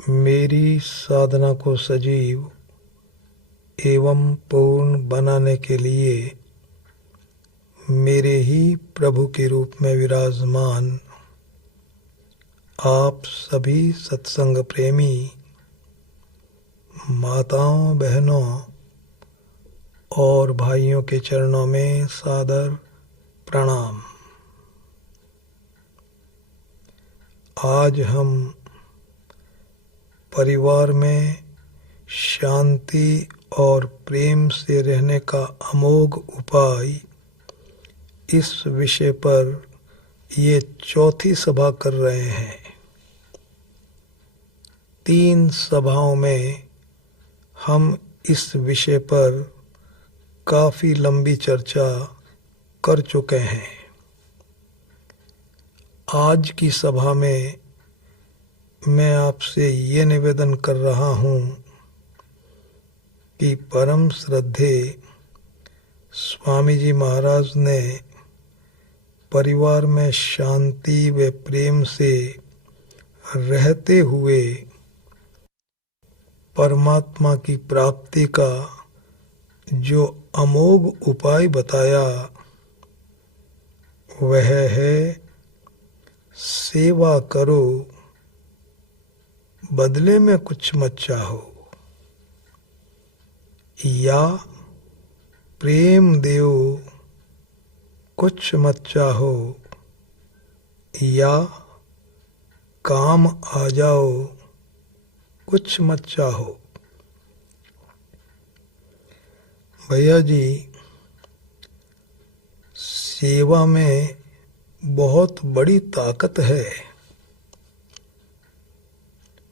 मेरी साधना को सजीव एवं पूर्ण बनाने के लिए मेरे ही प्रभु के रूप में विराजमान आप सभी सत्संग प्रेमी माताओं, बहनों और भाइयों के चरणों में सादर प्रणाम। आज हम परिवार में शांति और प्रेम से रहने का अमोघ उपाय इस विषय पर ये चौथी सभा कर रहे हैं। 3 सभाओं में हम इस विषय पर काफी लंबी चर्चा कर चुके हैं। आज की सभा में मैं आपसे ये निवेदन कर रहा हूँ कि परम श्रद्धे स्वामी जी महाराज ने परिवार में शांति व प्रेम से रहते हुए परमात्मा की प्राप्ति का जो अमोघ उपाय बताया वह है सेवा करो, बदले में कुछ मत चाहो, या प्रेम देओ, कुछ मत चाहो, या काम आ जाओ, कुछ मत चाहो। भैया जी, सेवा में बहुत बड़ी ताकत है।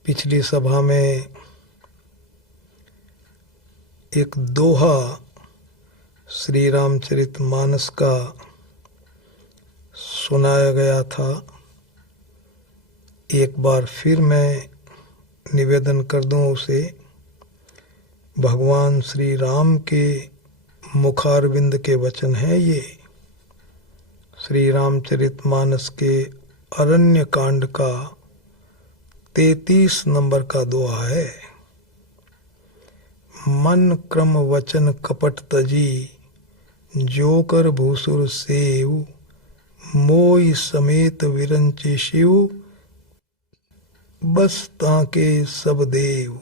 पिछली सभा में एक दोहा श्री रामचरितमानस का सुनाया गया था। एक बार फिर मैं निवेदन कर दूं उसे। भगवान श्री राम के मुखारविंद के वचन है ये। श्री रामचरितमानस के अरण्य कांड का 33 नंबर का दोहा है। मन क्रम वचन कपट तजी, जो कर भूसुर सेव, मोई समेत विरंचि शिव, बस ताके सब देव।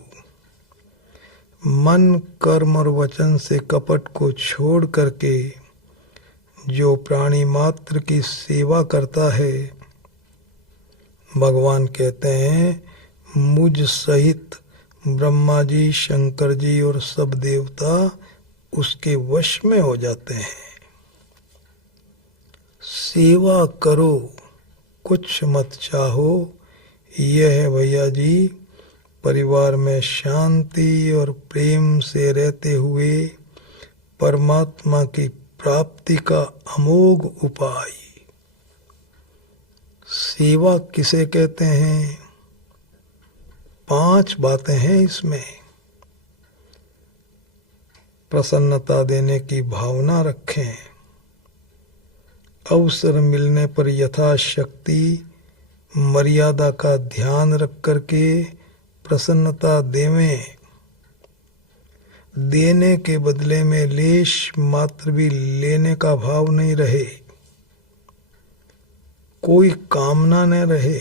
मन, कर्म और वचन से कपट को छोड़ करके जो प्राणी मात्र की सेवा करता है, भगवान कहते हैं मुझ सहित ब्रह्मा जी, शंकर जी और सब देवता उसके वश में हो जाते हैं। सेवा करो, कुछ मत चाहो, यह है भैया जी परिवार में शांति और प्रेम से रहते हुए परमात्मा की प्राप्ति का अमोघ उपाय। सेवा किसे कहते हैं? 5 बातें हैं इसमें। प्रसन्नता देने की भावना रखें, अवसर मिलने पर यथाशक्ति मर्यादा का ध्यान रख करके प्रसन्नता देवें, देने के बदले में लेश मात्र भी लेने का भाव नहीं रहे, कोई कामना न रहे,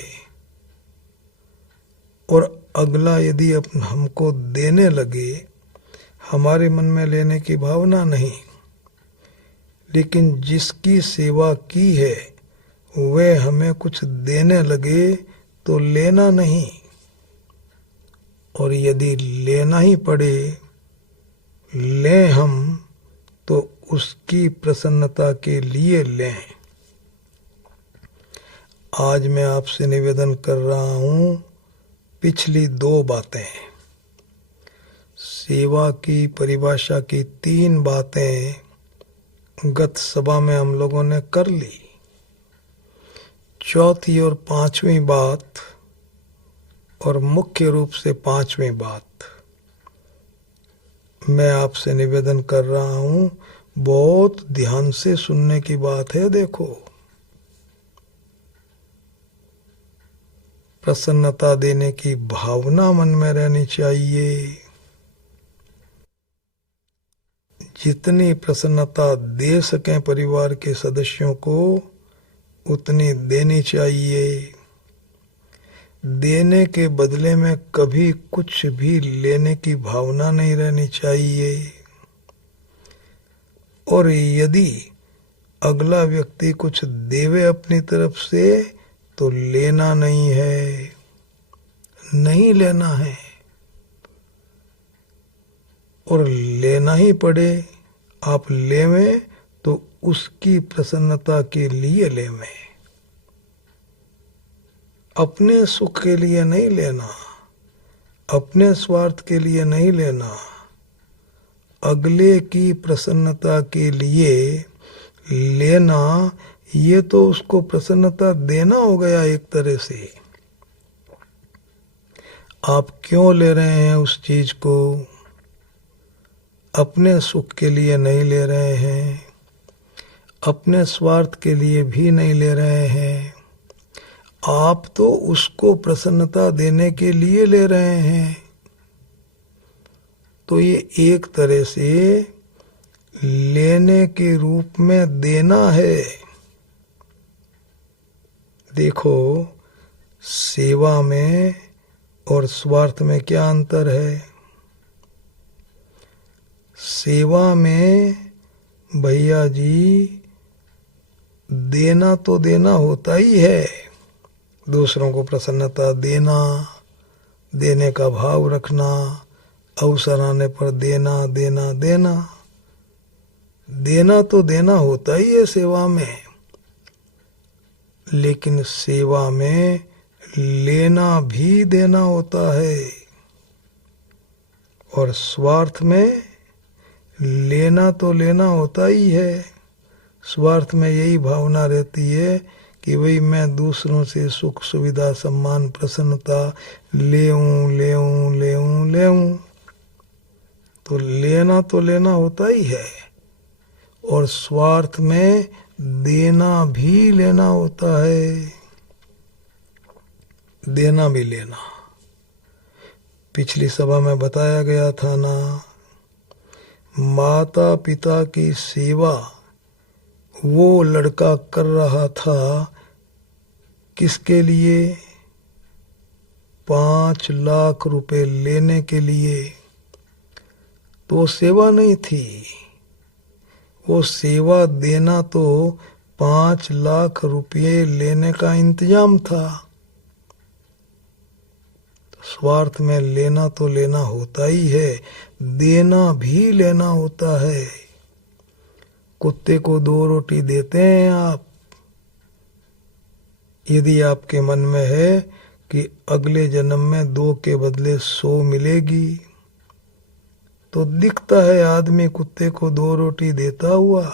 और अगला यदि हमको देने लगे, हमारे मन में लेने की भावना नहीं, लेकिन जिसकी सेवा की है वह हमें कुछ देने लगे तो लेना नहीं, और यदि लेना ही पड़े लें हम तो उसकी प्रसन्नता के लिए लें। आज मैं आपसे निवेदन कर रहा हूँ पिछली 2 बातें, सेवा की परिभाषा की 3 बातें गत सभा में हम लोगों ने कर ली। चौथी और 5वीं बात, और मुख्य रूप से 5वीं बात मैं आपसे निवेदन कर रहा हूँ, बहुत ध्यान से सुनने की बात है। देखो, प्रसन्नता देने की भावना मन में रहनी चाहिए। जितनी प्रसन्नता दे सकें परिवार के सदस्यों को उतनी देनी चाहिए। देने के बदले में कभी कुछ भी लेने की भावना नहीं रहनी चाहिए। और यदि अगला व्यक्ति कुछ देवे अपनी तरफ से तो लेना नहीं है, नहीं लेना है। और लेना ही पड़े आप लेवें तो उसकी प्रसन्नता के लिए लेवें, अपने सुख के लिए नहीं लेना, अपने स्वार्थ के लिए नहीं लेना, अगले की प्रसन्नता के लिए लेना। ये तो उसको प्रसन्नता देना हो गया एक तरह से। आप क्यों ले रहे हैं उस चीज को? अपने सुख के लिए नहीं ले रहे हैं, अपने स्वार्थ के लिए भी नहीं ले रहे हैं, आप तो उसको प्रसन्नता देने के लिए ले रहे हैं। तो ये एक तरह से लेने के रूप में देना है। देखो, सेवा में और स्वार्थ में क्या अंतर है? सेवा में भैया जी देना तो देना होता ही है, दूसरों को प्रसन्नता देना, देने का भाव रखना, अवसर आने पर देना देना देना, देना तो देना होता ही है सेवा में। लेकिन सेवा में लेना भी देना होता है। और स्वार्थ में लेना तो लेना होता ही है, स्वार्थ में यही भावना रहती है कि भाई मैं दूसरों से सुख सुविधा सम्मान प्रसन्नता लेऊं। तो लेना होता ही है। और स्वार्थ में देना भी लेना होता है, देना भी लेना। पिछली सभा में बताया गया था ना, माता पिता की सेवा वो लड़का कर रहा था किसके लिए? 5 लाख रुपए लेने के लिए। तो सेवा नहीं थी, वो सेवा देना तो 5 लाख रुपये लेने का इंतजाम था। स्वार्थ में लेना तो लेना होता ही है, देना भी लेना होता है। कुत्ते को 2 रोटी देते हैं आप, यदि आपके मन में है कि अगले जन्म में 2 के बदले 100 मिलेगी, तो दिखता है आदमी कुत्ते को 2 रोटी देता हुआ,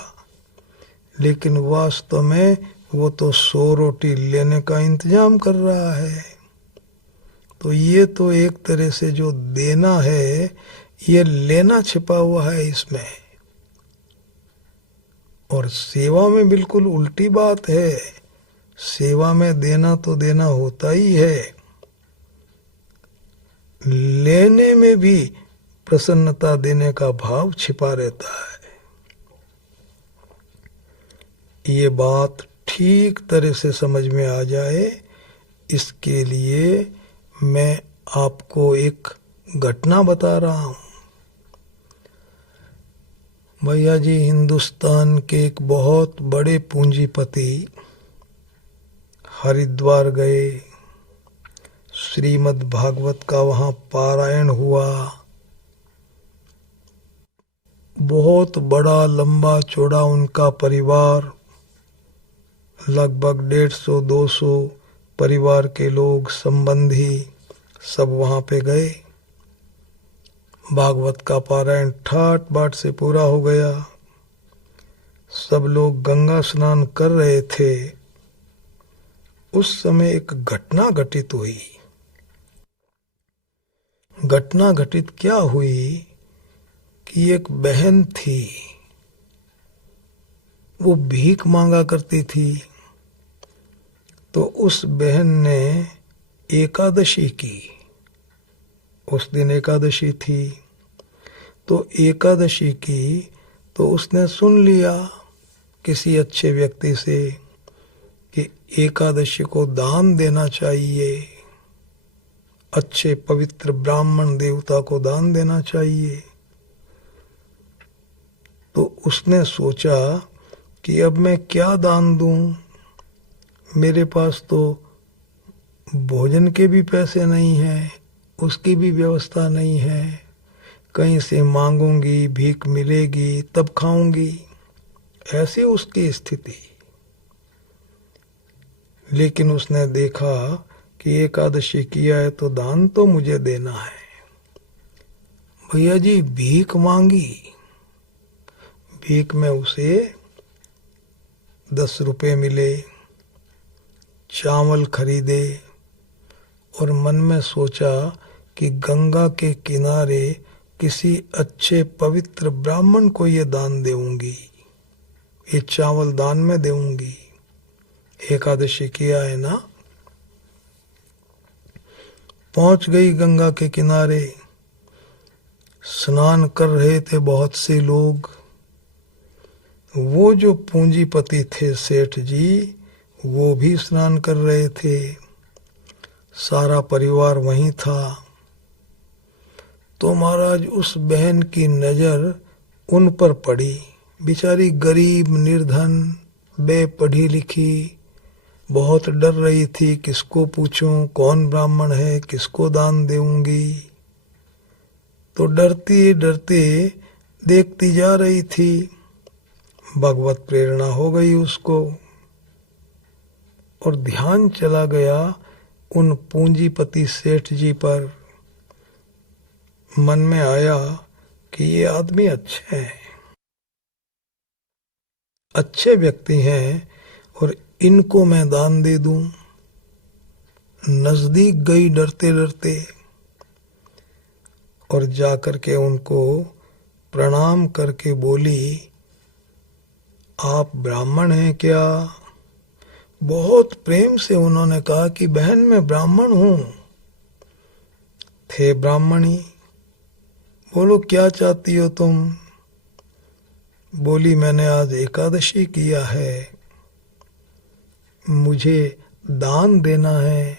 लेकिन वास्तव में वो तो 100 रोटी लेने का इंतजाम कर रहा है। तो ये तो एक तरह से जो देना है, ये लेना छिपा हुआ है इसमें। और सेवा में बिल्कुल उल्टी बात है, सेवा में देना तो देना होता ही है, लेने में भी प्रसन्नता देने का भाव छिपा रहता है। ये बात ठीक तरह से समझ में आ जाए, इसके लिए मैं आपको एक घटना बता रहा हूं। भैया जी, हिंदुस्तान के एक बहुत बड़े पूंजीपति हरिद्वार गए, श्रीमद् भागवत का वहां पारायण हुआ। बहुत बड़ा लंबा चौड़ा उनका परिवार, लगभग 150-200 परिवार के लोग, संबंधी सब वहां पे गए। भागवत का पारायण ठाट बाट से पूरा हो गया। सब लोग गंगा स्नान कर रहे थे। उस समय एक घटना घटित हुई। घटना घटित क्या हुई कि एक बहन थी, वो भीख मांगा करती थी। तो उस बहन ने एकादशी की। उस दिन एकादशी थी, तो एकादशी की तो उसने सुन लिया किसी अच्छे व्यक्ति से कि एकादशी को दान देना चाहिए, अच्छे पवित्र ब्राह्मण देवता को दान देना चाहिए। तो उसने सोचा कि अब मैं क्या दान दूं, मेरे पास तो भोजन के भी पैसे नहीं हैं, उसकी भी व्यवस्था नहीं है, कहीं से मांगूंगी, भीख मिलेगी तब खाऊंगी, ऐसी उसकी स्थिति। लेकिन उसने देखा कि एकादशी किया है तो दान तो मुझे देना है। भैया जी भीख मांगी, भीख में उसे 10 रुपए मिले, चावल खरीदे और मन में सोचा कि गंगा के किनारे किसी अच्छे पवित्र ब्राह्मण को ये दान देऊंगी, ये चावल दान में देऊंगी, एकादशी किया है ना। पहुंच गई गंगा के किनारे, स्नान कर रहे थे बहुत से लोग। वो जो पूंजीपति थे सेठ जी, वो भी स्नान कर रहे थे, सारा परिवार वहीं था। तो महाराज उस बहन की नजर उन पर पड़ी, बेचारी गरीब निर्धन बेपढ़ी लिखी, बहुत डर रही थी किसको पूछूं, कौन ब्राह्मण है, किसको दान देऊंगी। तो डरती डरते देखती जा रही थी। भगवत प्रेरणा हो गई उसको और ध्यान चला गया उन पूंजीपति सेठ जी पर। मन में आया कि ये आदमी अच्छे हैं, अच्छे व्यक्ति हैं और इनको मैं दान दे दूं। नजदीक गई डरते डरते और जाकर के उनको प्रणाम करके बोली, आप ब्राह्मण हैं क्या? बहुत प्रेम से उन्होंने कहा कि बहन मैं ब्राह्मण हूं। थे ब्राह्मणी। बोलो क्या चाहती हो तुम? बोली मैंने आज एकादशी किया है, मुझे दान देना है,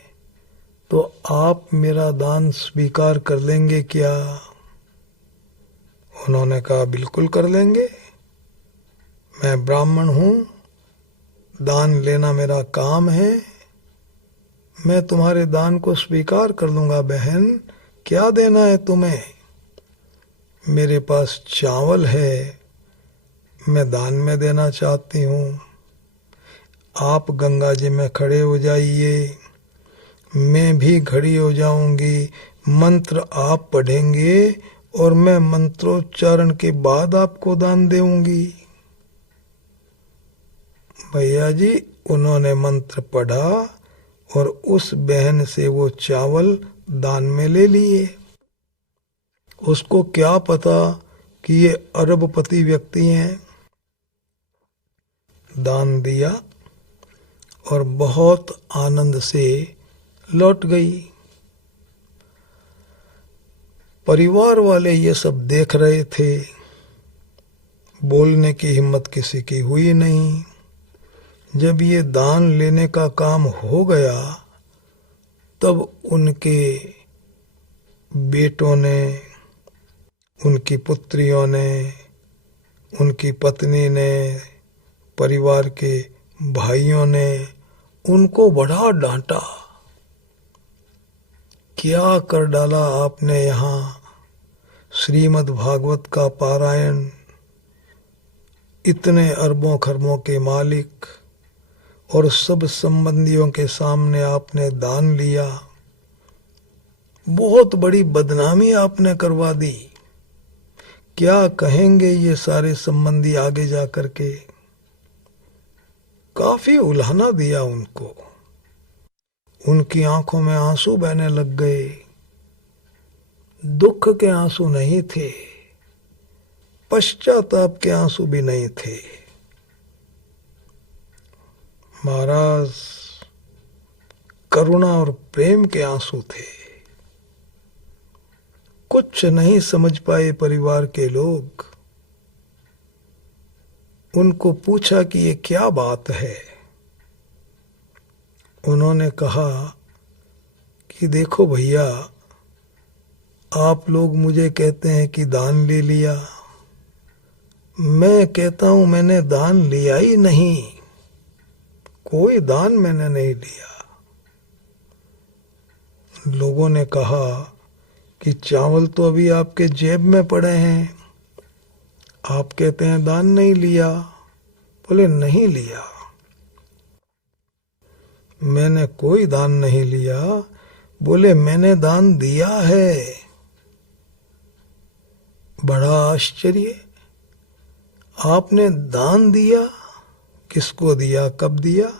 तो आप मेरा दान स्वीकार कर लेंगे क्या? उन्होंने कहा बिल्कुल कर लेंगे, मैं ब्राह्मण हूं, दान लेना मेरा काम है, मैं तुम्हारे दान को स्वीकार कर लूंगा। बहन क्या देना है तुम्हें? मेरे पास चावल है, मैं दान में देना चाहती हूँ। आप गंगा जी में खड़े हो जाइए, मैं भी खड़ी हो जाऊंगी, मंत्र आप पढ़ेंगे और मैं मंत्रोच्चारण के बाद आपको दान देऊंगी। भैया जी उन्होंने मंत्र पढ़ा और उस बहन से वो चावल दान में ले लिए। उसको क्या पता कि ये अरबपति व्यक्ति हैं। दान दिया और बहुत आनंद से लौट गई। परिवार वाले ये सब देख रहे थे, बोलने की हिम्मत किसी की हुई नहीं। जब ये दान लेने का काम हो गया तब उनके बेटों ने, उनकी पुत्रियों ने, उनकी पत्नी ने, परिवार के भाइयों ने उनको बड़ा डांटा। क्या कर डाला आपने यहाँ? श्रीमद् भागवत का पारायण, इतने अरबों खरबों के मालिक और सब संबंधियों के सामने आपने दान लिया, बहुत बड़ी बदनामी आपने करवा दी। क्या कहेंगे ये सारे संबंधी आगे जा करके? काफी उल्हाना दिया उनको। उनकी आंखों में आंसू बहने लग गए। दुख के आंसू नहीं थे, पश्चाताप के आंसू भी नहीं थे। महाराज करुणा और प्रेम के आंसू थे। कुछ नहीं समझ पाए परिवार के लोग। उनको पूछा कि ये क्या बात है। उन्होंने कहा कि देखो भैया, आप लोग मुझे कहते हैं कि दान ले लिया, मैं कहता हूं मैंने दान लिया ही नहीं, कोई दान मैंने नहीं लिया। लोगों ने कहा कि चावल तो अभी आपके जेब में पड़े हैं, आप कहते हैं दान नहीं लिया। बोले नहीं लिया, मैंने कोई दान नहीं लिया। बोले मैंने दान दिया है। बड़ा आश्चर्य, आपने दान दिया? किसको दिया, कब दिया?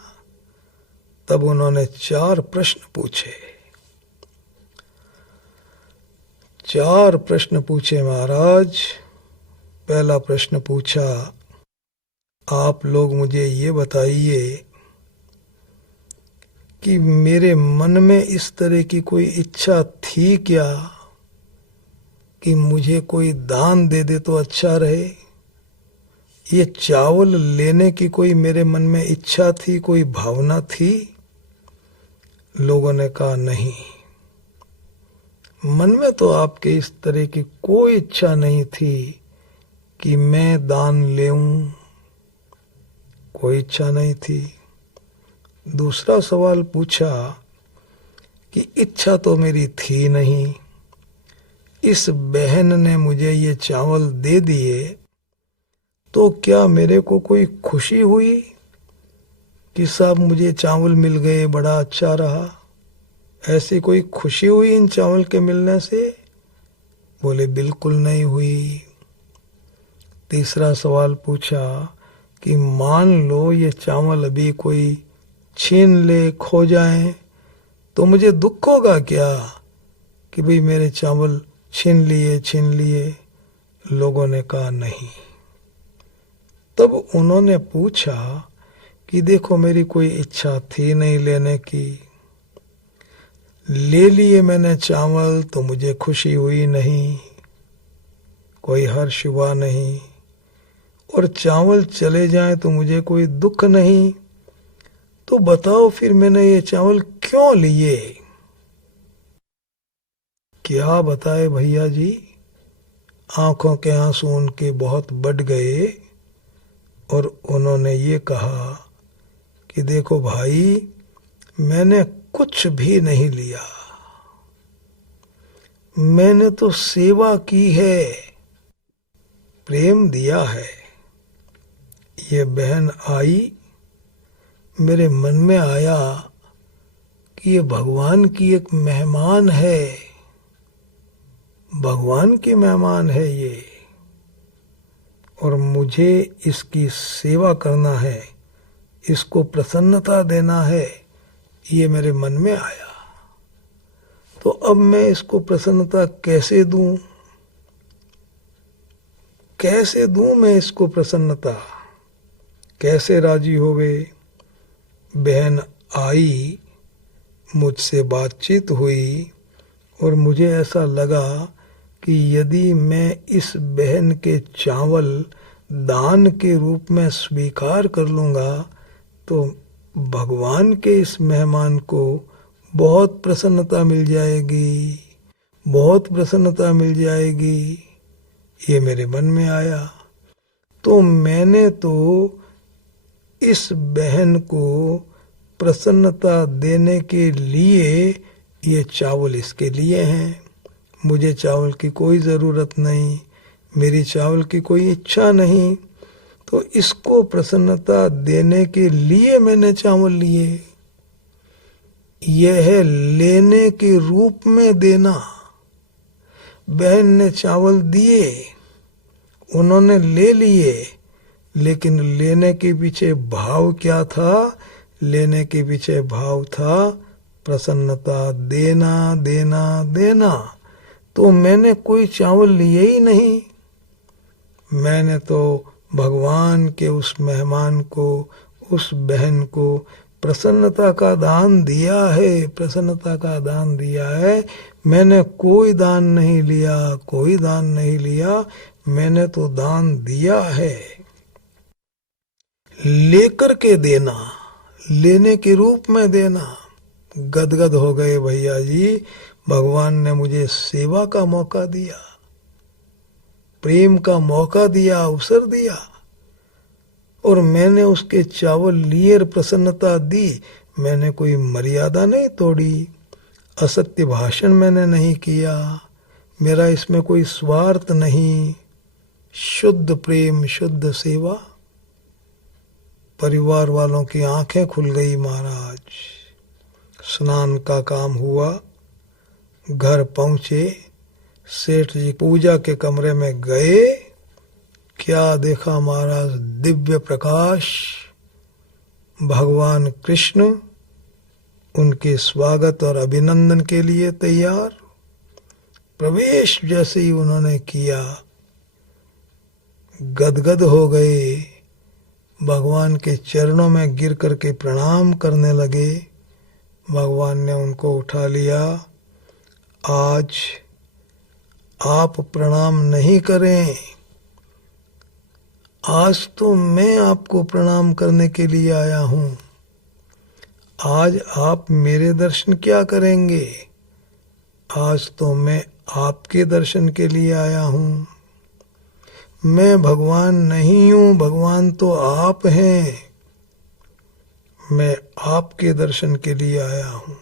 तब उन्होंने 4 प्रश्न पूछे। 4 प्रश्न पूछे महाराज। पहला प्रश्न पूछा, आप लोग मुझे ये बताइए कि मेरे मन में इस तरह की कोई इच्छा थी क्या कि मुझे कोई दान दे दे तो अच्छा रहे? ये चावल लेने की कोई मेरे मन में इच्छा थी, कोई भावना थी? लोगों ने कहा नहीं, मन में तो आपके इस तरह की कोई इच्छा नहीं थी कि मैं दान लेऊं, कोई इच्छा नहीं थी। दूसरा सवाल पूछा कि इच्छा तो मेरी थी नहीं, इस बहन ने मुझे ये चावल दे दिए तो क्या मेरे को कोई खुशी हुई कि साहब मुझे चावल मिल गए, बड़ा अच्छा रहा? ऐसी कोई खुशी हुई इन चावल के मिलने से? बोले बिल्कुल नहीं हुई। तीसरा सवाल पूछा कि मान लो ये चावल अभी कोई छीन ले, खो जाए तो मुझे दुख होगा क्या कि भाई मेरे चावल छीन लिए? लोगों ने कहा नहीं। तब उन्होंने पूछा कि देखो मेरी कोई इच्छा थी नहीं लेने की, ले लिए मैंने चावल तो मुझे खुशी हुई नहीं, कोई हर्ष हुआ नहीं, और चावल चले जाएं तो मुझे कोई दुख नहीं, तो बताओ फिर मैंने ये चावल क्यों लिए? क्या बताए भैया जी। आंखों के आंसू उनके बहुत बढ़ गए और उन्होंने ये कहा कि देखो भाई, मैंने कुछ भी नहीं लिया, मैंने तो सेवा की है, प्रेम दिया है। ये बहन आई, मेरे मन में आया कि ये भगवान की एक मेहमान है, भगवान की मेहमान है ये, और मुझे इसकी सेवा करना है, इसको प्रसन्नता देना है, ये मेरे मन में आया। तो अब मैं इसको प्रसन्नता कैसे दूं? कैसे दूं मैं इसको प्रसन्नता? कैसे राजी होवे? बहन आई, मुझसे बातचीत हुई और मुझे ऐसा लगा कि यदि मैं इस बहन के चावल दान के रूप में स्वीकार कर लूँगा तो भगवान के इस मेहमान को बहुत प्रसन्नता मिल जाएगी, बहुत प्रसन्नता मिल जाएगी। ये मेरे मन में आया। तो मैंने तो इस बहन को प्रसन्नता देने के लिए ये चावल इसके लिए हैं। मुझे चावल की कोई ज़रूरत नहीं, मेरी चावल की कोई इच्छा नहीं, तो इसको प्रसन्नता देने के लिए मैंने चावल लिए। यह है लेने के रूप में देना। बहन ने चावल दिए, उन्होंने ले लिए, लेकिन लेने के पीछे भाव क्या था? लेने के पीछे भाव था प्रसन्नता, देना देना देना। तो मैंने कोई चावल लिए ही नहीं, मैंने तो भगवान के उस मेहमान को, उस बहन को प्रसन्नता का दान दिया है, प्रसन्नता का दान दिया है। मैंने कोई दान नहीं लिया, कोई दान नहीं लिया, मैंने तो दान दिया है। लेकर के देना, लेने के रूप में देना। गदगद हो गए भैया जी, भगवान ने मुझे सेवा का मौका दिया, प्रेम का मौका दिया, अवसर दिया, और मैंने उसके चावल लिए, प्रसन्नता दी। मैंने कोई मर्यादा नहीं तोड़ी, असत्य भाषण मैंने नहीं किया, मेरा इसमें कोई स्वार्थ नहीं, शुद्ध प्रेम, शुद्ध सेवा। परिवार वालों की आंखें खुल गई महाराज। स्नान का काम हुआ, घर पहुंचे, सेठ जी पूजा के कमरे में गए, क्या देखा महाराज, दिव्य प्रकाश, भगवान कृष्ण उनके स्वागत और अभिनंदन के लिए तैयार। प्रवेश जैसे ही उन्होंने किया, गदगद हो गए, भगवान के चरणों में गिर करके प्रणाम करने लगे। भगवान ने उनको उठा लिया, आज आप प्रणाम नहीं करें, आज तो मैं आपको प्रणाम करने के लिए आया हूं। आज आप मेरे दर्शन क्या करेंगे, आज तो मैं आपके दर्शन के लिए आया हूं। मैं भगवान नहीं हूं, भगवान तो आप हैं, मैं आपके दर्शन के लिए आया हूं,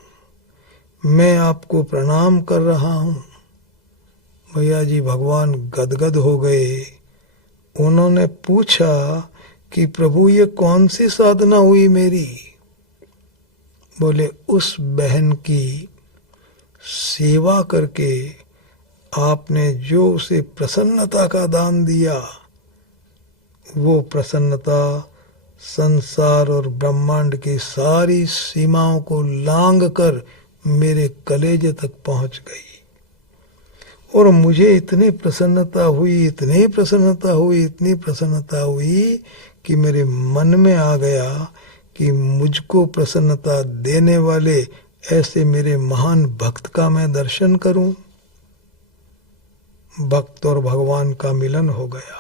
मैं आपको प्रणाम कर रहा हूं। भैया जी भगवान गदगद हो गए। उन्होंने पूछा कि प्रभु ये कौन सी साधना हुई मेरी? बोले उस बहन की सेवा करके आपने जो उसे प्रसन्नता का दान दिया, वो प्रसन्नता संसार और ब्रह्मांड की सारी सीमाओं को लांघ कर मेरे कलेजे तक पहुंच गई, और मुझे इतनी प्रसन्नता हुई, इतनी प्रसन्नता हुई, इतनी प्रसन्नता हुई कि मेरे मन में आ गया कि मुझको प्रसन्नता देने वाले ऐसे मेरे महान भक्त का मैं दर्शन करूं। भक्त और भगवान का मिलन हो गया।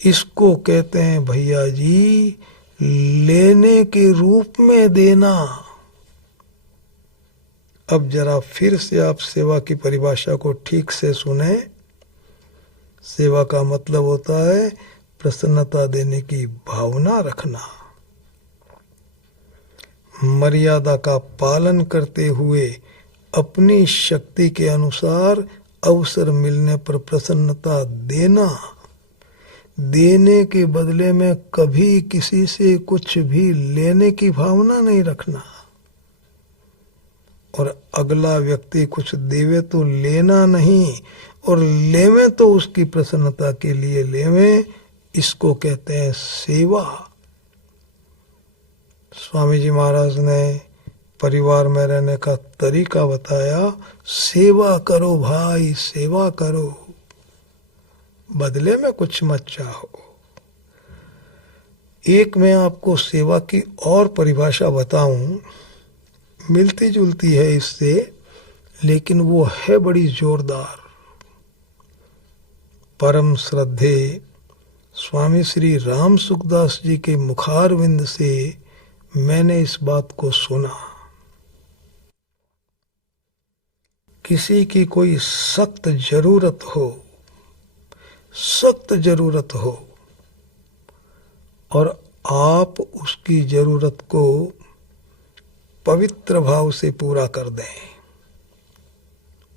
इसको कहते हैं भैया जी लेने के रूप में देना। अब जरा फिर से आप सेवा की परिभाषा को ठीक से सुने। सेवा का मतलब होता है प्रसन्नता देने की भावना रखना, मर्यादा का पालन करते हुए अपनी शक्ति के अनुसार अवसर मिलने पर प्रसन्नता देना, देने के बदले में कभी किसी से कुछ भी लेने की भावना नहीं रखना, और अगला व्यक्ति कुछ देवे तो लेना नहीं, और लेवे तो उसकी प्रसन्नता के लिए लेवे। इसको कहते हैं सेवा। स्वामी जी महाराज ने परिवार में रहने का तरीका बताया, सेवा करो भाई, सेवा करो, बदले में कुछ मत चाहो। एक मैं आपको सेवा की और परिभाषा बताऊं, मिलती जुलती है इससे, लेकिन वो है बड़ी जोरदार। परम श्रद्धे स्वामी श्री राम सुखदास जी के मुखारविंद से मैंने इस बात को सुना। किसी की कोई सख्त जरूरत हो, सख्त जरूरत हो, और आप उसकी जरूरत को पवित्र भाव से पूरा कर दें।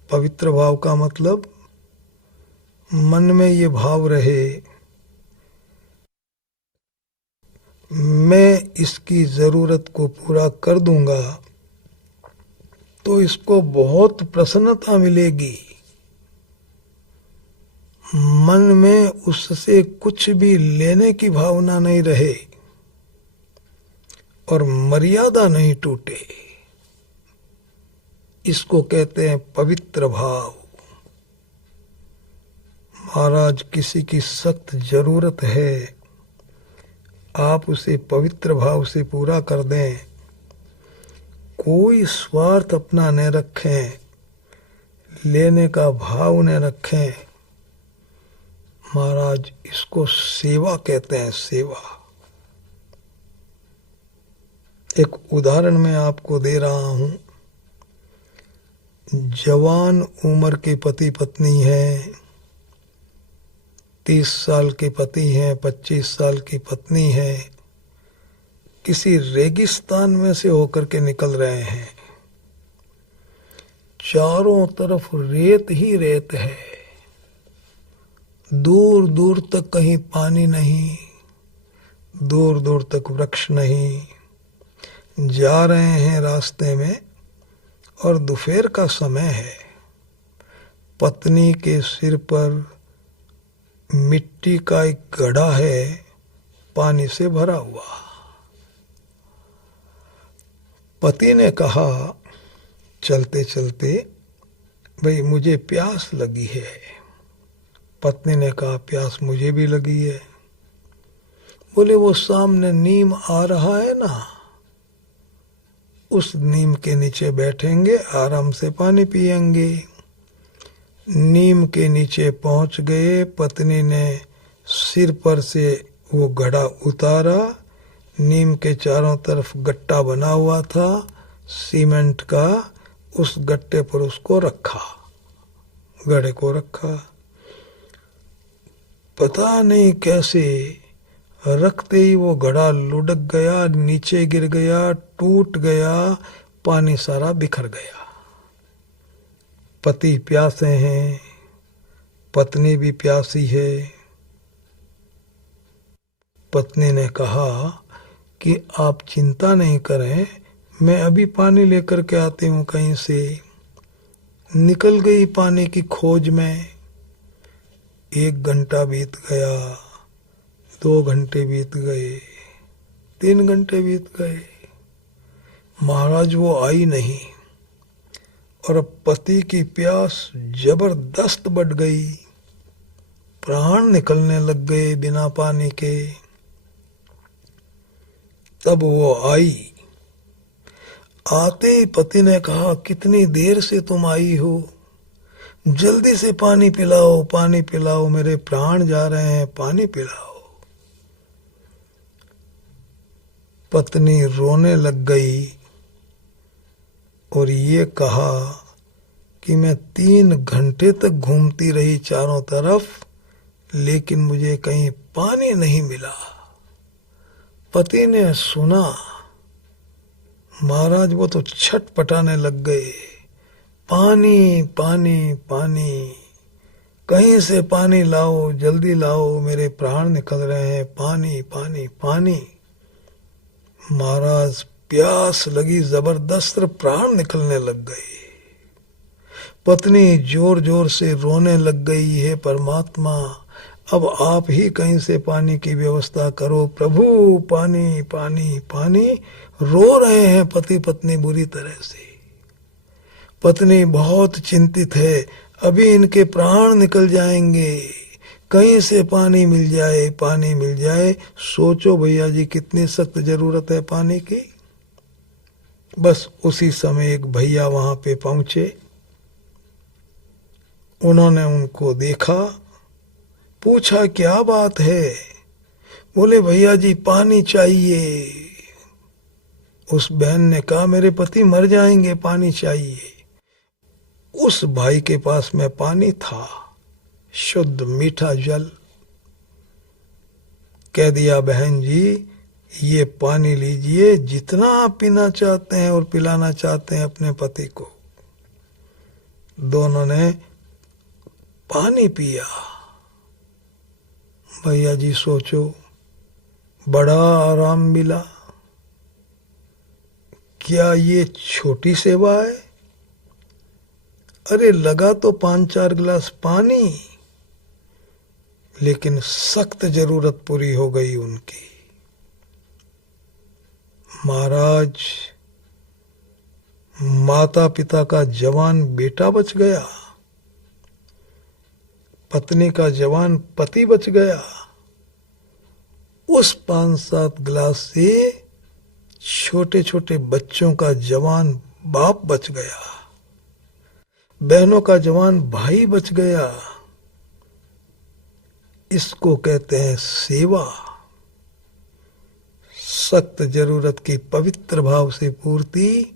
पवित्र भाव का मतलब मन में ये भाव रहे, मैं इसकी जरूरत को पूरा कर दूंगा तो इसको बहुत प्रसन्नता मिलेगी। मन में उससे कुछ भी लेने की भावना नहीं रहे और मर्यादा नहीं टूटे। इसको कहते हैं पवित्र भाव। महाराज किसी की सख्त जरूरत है, आप उसे पवित्र भाव से पूरा कर दें, कोई स्वार्थ अपना न रखें, लेने का भाव न रखें। महाराज इसको सेवा कहते हैं, सेवा। एक उदाहरण मैं आपको दे रहा हूं। जवान उम्र के पति पत्नी हैं, 30 साल के पति हैं, 25 साल की पत्नी है, किसी रेगिस्तान में से होकर के निकल रहे हैं। चारों तरफ रेत ही रेत है, दूर दूर तक कहीं पानी नहीं, दूर दूर तक वृक्ष नहीं। जा रहे हैं रास्ते में और दोपहर का समय है। पत्नी के सिर पर मिट्टी का एक घड़ा है, पानी से भरा हुआ। पति ने कहा चलते चलते, भाई मुझे प्यास लगी है। पत्नी ने कहा प्यास मुझे भी लगी है। बोले वो सामने नीम आ रहा है ना, उस नीम के नीचे बैठेंगे, आराम से पानी पिएंगे। नीम के नीचे पहुंच गए। पत्नी ने सिर पर से वो घड़ा उतारा। नीम के चारों तरफ गट्टा बना हुआ था सीमेंट का, उस गट्टे पर उसको रखा, घड़े को रखा। पता नहीं कैसे रखते ही वो घड़ा लुढ़क गया, नीचे गिर गया, टूट गया, पानी सारा बिखर गया। पति प्यासे हैं, पत्नी भी प्यासी है। पत्नी ने कहा कि आप चिंता नहीं करें, मैं अभी पानी लेकर के आती हूं कहीं से। निकल गई पानी की खोज में। 1 घंटा बीत गया, 2 घंटे बीत गए, 3 घंटे बीत गए। महाराज वो आई नहीं और अब पति की प्यास जबरदस्त बढ़ गई। प्राण निकलने लग गए बिना पानी के। तब वो आई। आते ही पति ने कहा कितनी देर से तुम आई हो, जल्दी से पानी पिलाओ, पानी पिलाओ, मेरे प्राण जा रहे हैं, पानी पिलाओ। पत्नी रोने लग गई और ये कहा कि मैं 3 घंटे तक घूमती रही चारों तरफ, लेकिन मुझे कहीं पानी नहीं मिला। पति ने सुना, महाराज वो तो छटपटाने लग गए। पानी पानी पानी, कहीं से पानी लाओ, जल्दी लाओ, मेरे प्राण निकल रहे हैं, पानी पानी पानी। महाराज प्यास लगी जबरदस्त, प्राण निकलने लग गए। पत्नी जोर जोर से रोने लग गई, है परमात्मा अब आप ही कहीं से पानी की व्यवस्था करो प्रभु, पानी पानी पानी। रो रहे हैं पति पत्नी बुरी तरह से। पत्नी बहुत चिंतित है, अभी इनके प्राण निकल जाएंगे, कहीं से पानी मिल जाए, पानी मिल जाए। सोचो भैया जी कितनी सख्त जरूरत है पानी की। बस उसी समय एक भैया वहां पे पहुंचे। उन्होंने उनको देखा, पूछा क्या बात है। बोले भैया जी पानी चाहिए। उस बहन ने कहा मेरे पति मर जाएंगे, पानी चाहिए। उस भाई के पास में पानी था, शुद्ध मीठा जल। कह दिया बहन जी ये पानी लीजिए, जितना आप पीना चाहते हैं और पिलाना चाहते हैं अपने पति को। दोनों ने पानी पिया। भैया जी सोचो, बड़ा आराम मिला। क्या ये छोटी सेवा है? अरे लगा तो 5-4 गिलास पानी, लेकिन सख्त जरूरत पूरी हो गई उनकी। महाराज माता पिता का जवान बेटा बच गया, पत्नी का जवान पति बच गया। उस 5-7 गिलास से छोटे छोटे बच्चों का जवान बाप बच गया, बहनों का जवान भाई बच गया। इसको कहते हैं सेवा। सख्त जरूरत की पवित्र भाव से पूर्ति,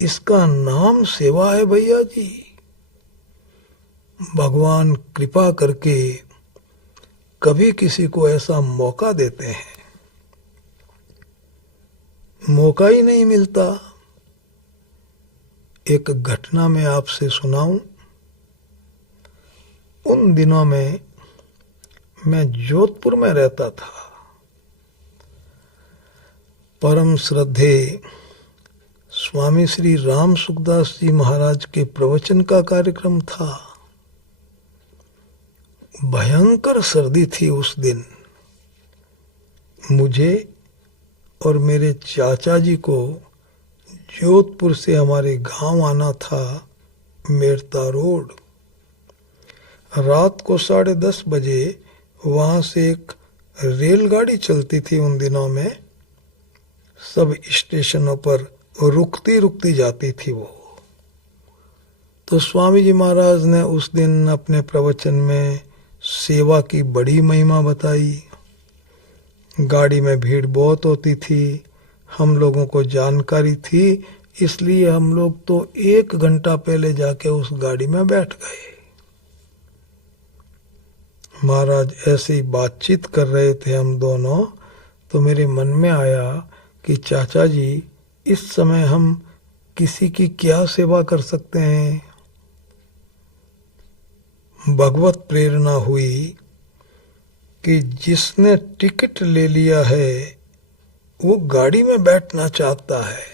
इसका नाम सेवा है भैया जी। भगवान कृपा करके कभी किसी को ऐसा मौका देते हैं, मौका ही नहीं मिलता। एक घटना मैं आपसे सुनाऊं। उन दिनों में मैं जोधपुर में रहता था। परम श्रद्धे स्वामी श्री राम सुखदास जी महाराज के प्रवचन का कार्यक्रम था। भयंकर सर्दी थी उस दिन। मुझे और मेरे चाचा जी को जोधपुर से हमारे गांव आना था, मेरता रोड। रात को 10:30 बजे वहां से एक रेलगाड़ी चलती थी। उन दिनों में सब स्टेशनों पर रुकती रुकती जाती थी वो। तो स्वामी जी महाराज ने उस दिन अपने प्रवचन में सेवा की बड़ी महिमा बताई। गाड़ी में भीड़ बहुत होती थी, हम लोगों को जानकारी थी, इसलिए हम लोग तो 1 घंटा पहले जाके उस गाड़ी में बैठ गए। महाराज ऐसे ही बातचीत कर रहे थे हम दोनों, तो मेरे मन में आया कि चाचा जी, इस समय हम किसी की क्या सेवा कर सकते हैं। भगवत प्रेरणा हुई कि जिसने टिकट ले लिया है वो गाड़ी में बैठना चाहता है,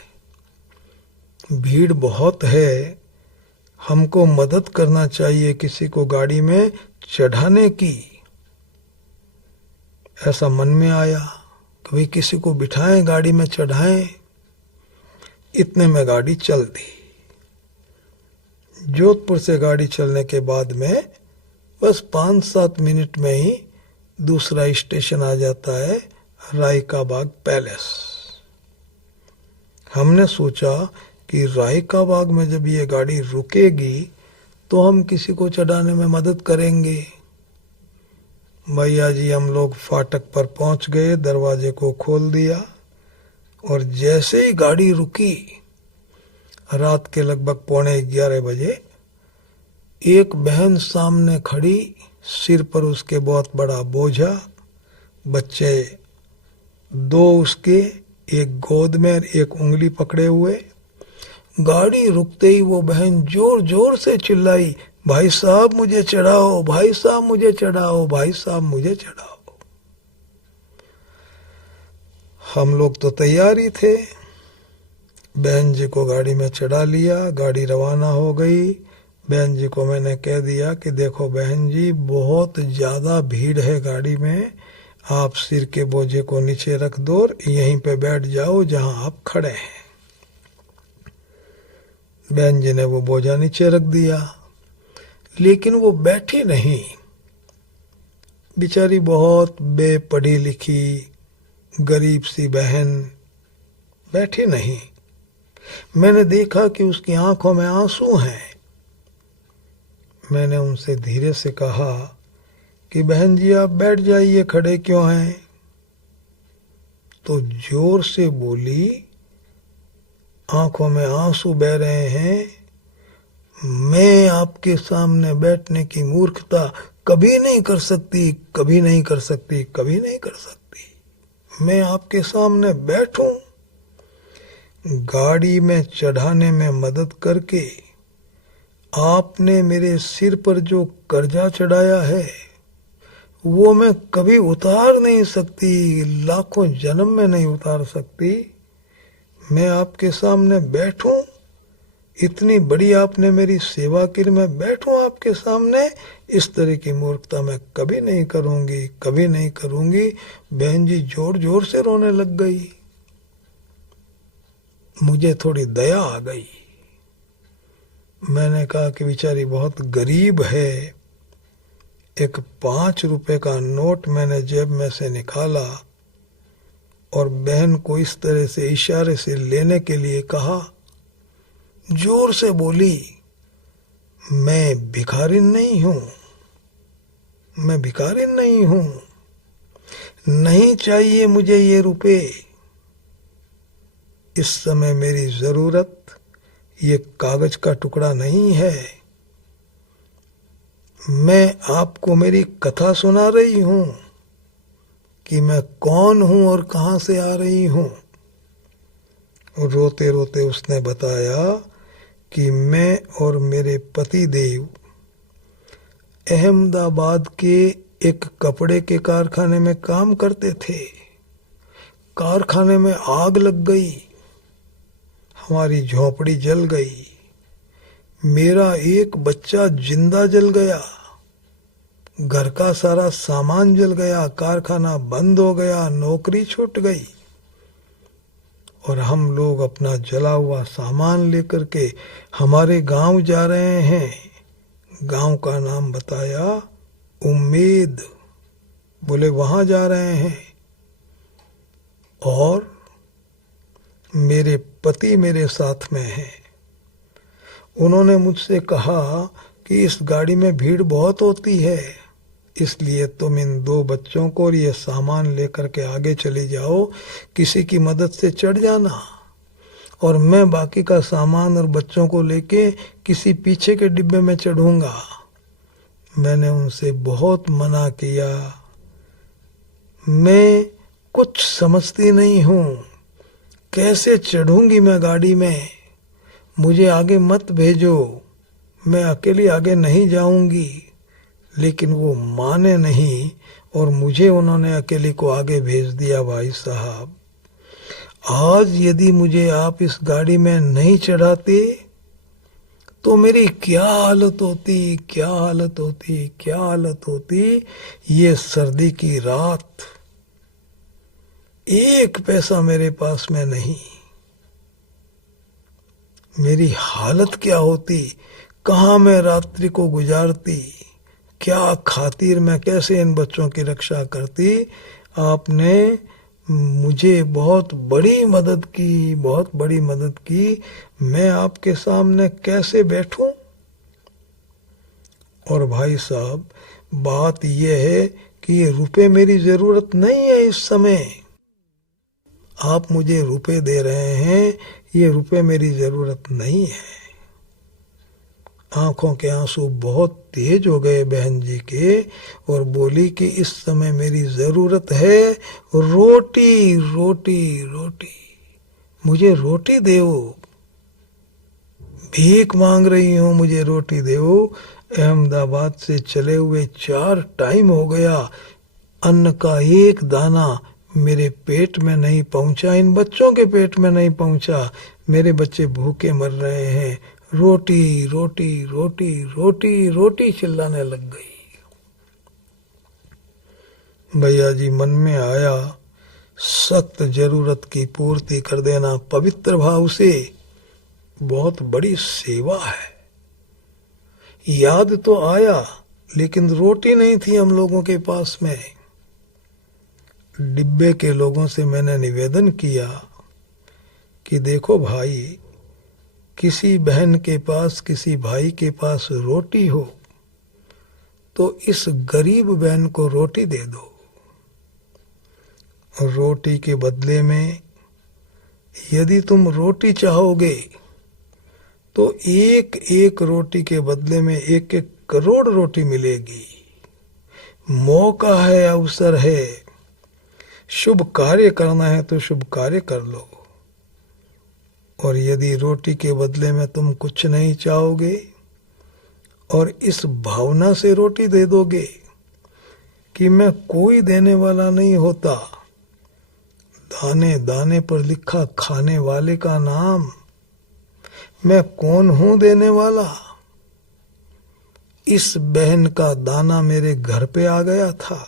भीड़ बहुत है, हमको मदद करना चाहिए किसी को गाड़ी में चढ़ाने की। ऐसा मन में आया कि भाई किसी को बिठाएं, गाड़ी में चढ़ाएं। इतने में गाड़ी चल दी। जोधपुर से गाड़ी चलने के बाद में बस 5-7 मिनट में ही दूसरा स्टेशन आ जाता है, राय का बाग पैलेस। हमने सोचा कि राय का बाग में जब ये गाड़ी रुकेगी तो हम किसी को चढ़ाने में मदद करेंगे। भैया जी हम लोग फाटक पर पहुंच गए, दरवाजे को खोल दिया और जैसे ही गाड़ी रुकी, रात के लगभग 11:15 बजे, एक बहन सामने खड़ी, सिर पर उसके बहुत बड़ा बोझा, बच्चे 2 उसके, एक गोद में एक उंगली पकड़े हुए। गाड़ी रुकते ही वो बहन जोर जोर से चिल्लाई, भाई साहब मुझे चढ़ाओ, भाई साहब मुझे चढ़ाओ, भाई साहब मुझे चढ़ाओ। हम लोग तो तैयार ही थे, बहन जी को गाड़ी में चढ़ा लिया, गाड़ी रवाना हो गई। बहन जी को मैंने कह दिया कि देखो बहन जी, बहुत ज्यादा भीड़ है गाड़ी में, आप सिर के बोझे को नीचे रख दो और यहीं पे बैठ जाओ जहां आप खड़े हैं। बहन जी ने वो बोझा नीचे रख दिया, लेकिन वो बैठी नहीं। बेचारी बहुत बेपढ़ी लिखी गरीब सी बहन बैठी नहीं। मैंने देखा कि उसकी आंखों में आंसू हैं। मैंने उनसे धीरे से कहा कि बहन जी आप बैठ जाइए, खड़े क्यों हैं। तो जोर से बोली, आंखों में आंसू बह रहे हैं, मैं आपके सामने बैठने की मूर्खता कभी नहीं कर सकती, कभी नहीं कर सकती, कभी नहीं कर सकती। मैं आपके सामने बैठूं, गाड़ी में चढ़ाने में मदद करके आपने मेरे सिर पर जो कर्जा चढ़ाया है वो मैं कभी उतार नहीं सकती, लाखों जन्म में नहीं उतार सकती। मैं आपके सामने बैठूं, इतनी बड़ी आपने मेरी सेवा की, मैं बैठूं आपके सामने, इस तरह की मूर्खता मैं कभी नहीं करूंगी, कभी नहीं करूंगी। बहन जी जोर जोर से रोने लग गई। मुझे थोड़ी दया आ गई। मैंने कहा कि बेचारी बहुत गरीब है। एक 5 रुपए का नोट मैंने जेब में से निकाला और बहन को इस तरह से इशारे से लेने के लिए कहा। जोर से बोली, मैं भिखारिन नहीं हूं, मैं भिखारिन नहीं हूं, नहीं चाहिए मुझे ये रुपए। इस समय मेरी जरूरत ये कागज का टुकड़ा नहीं है। मैं आपको मेरी कथा सुना रही हूं कि मैं कौन हूं और कहां से आ रही हूं। रोते रोते उसने बताया कि मैं और मेरे पति देव अहमदाबाद के एक कपड़े के कारखाने में काम करते थे। कारखाने में आग लग गई, हमारी झोपड़ी जल गई, मेरा एक बच्चा जिंदा जल गया, घर का सारा सामान जल गया, कारखाना बंद हो गया, नौकरी छूट गई और हम लोग अपना जला हुआ सामान लेकर के हमारे गांव जा रहे हैं। गांव का नाम बताया, उम्मीद। बोले वहां जा रहे हैं और मेरे पति मेरे साथ में हैं। उन्होंने मुझसे कहा कि इस गाड़ी में भीड़ बहुत होती है, इसलिए तुम इन 2 बच्चों को और ये सामान लेकर के आगे चले जाओ, किसी की मदद से चढ़ जाना और मैं बाकी का सामान और बच्चों को लेके किसी पीछे के डिब्बे में चढ़ूंगा। मैंने उनसे बहुत मना किया, मैं कुछ समझती नहीं हूं, कैसे चढ़ूंगी मैं गाड़ी में, मुझे आगे मत भेजो, मैं अकेली आगे नहीं जाऊंगी। लेकिन वो माने नहीं और मुझे उन्होंने अकेली को आगे भेज दिया। भाई साहब, आज यदि मुझे आप इस गाड़ी में नहीं चढ़ाते तो मेरी क्या हालत होती, क्या हालत होती, क्या हालत होती। ये सर्दी की रात, 1 पैसा मेरे पास में नहीं, मेरी हालत क्या होती, कहाँ मैं रात्रि को गुजारती, क्या खातिर मैं कैसे इन बच्चों की रक्षा करती। आपने मुझे बहुत बड़ी मदद की, बहुत बड़ी मदद की, मैं आपके सामने कैसे बैठूं। और भाई साहब, बात यह है कि ये रुपए मेरी जरूरत नहीं है इस समय, आप मुझे रुपए दे रहे हैं, ये रुपए मेरी जरूरत नहीं है। आंखों के आंसू बहुत तेज हो गए बहन जी के और बोली कि इस समय मेरी जरूरत है रोटी, रोटी, रोटी, मुझे रोटी दो, भीख मांग रही हूं, मुझे रोटी दो। अहमदाबाद से चले हुए 4 टाइम हो गया, अन्न का एक दाना मेरे पेट में नहीं पहुंचा, इन बच्चों के पेट में नहीं पहुंचा, मेरे बच्चे भूखे मर रहे हैं। रोटी, रोटी, रोटी, रोटी, रोटी चिल्लाने लग गई। भैया जी मन में आया, सख्त जरूरत की पूर्ति कर देना पवित्र भाव से बहुत बड़ी सेवा है। याद तो आया लेकिन रोटी नहीं थी हम लोगों के पास में। डिब्बे के लोगों से मैंने निवेदन किया कि देखो भाई, किसी बहन के पास, किसी भाई के पास रोटी हो तो इस गरीब बहन को रोटी दे दो। रोटी के बदले में यदि तुम रोटी चाहोगे तो 1-1 रोटी के बदले में 1-1 करोड़ रोटी मिलेगी। मौका है, अवसर है, शुभ कार्य करना है तो शुभ कार्य कर लो। और यदि रोटी के बदले में तुम कुछ नहीं चाहोगे और इस भावना से रोटी दे दोगे कि मैं कोई देने वाला नहीं होता, दाने दाने पर लिखा खाने वाले का नाम, मैं कौन हूं देने वाला। इस बहन का दाना मेरे घर पे आ गया था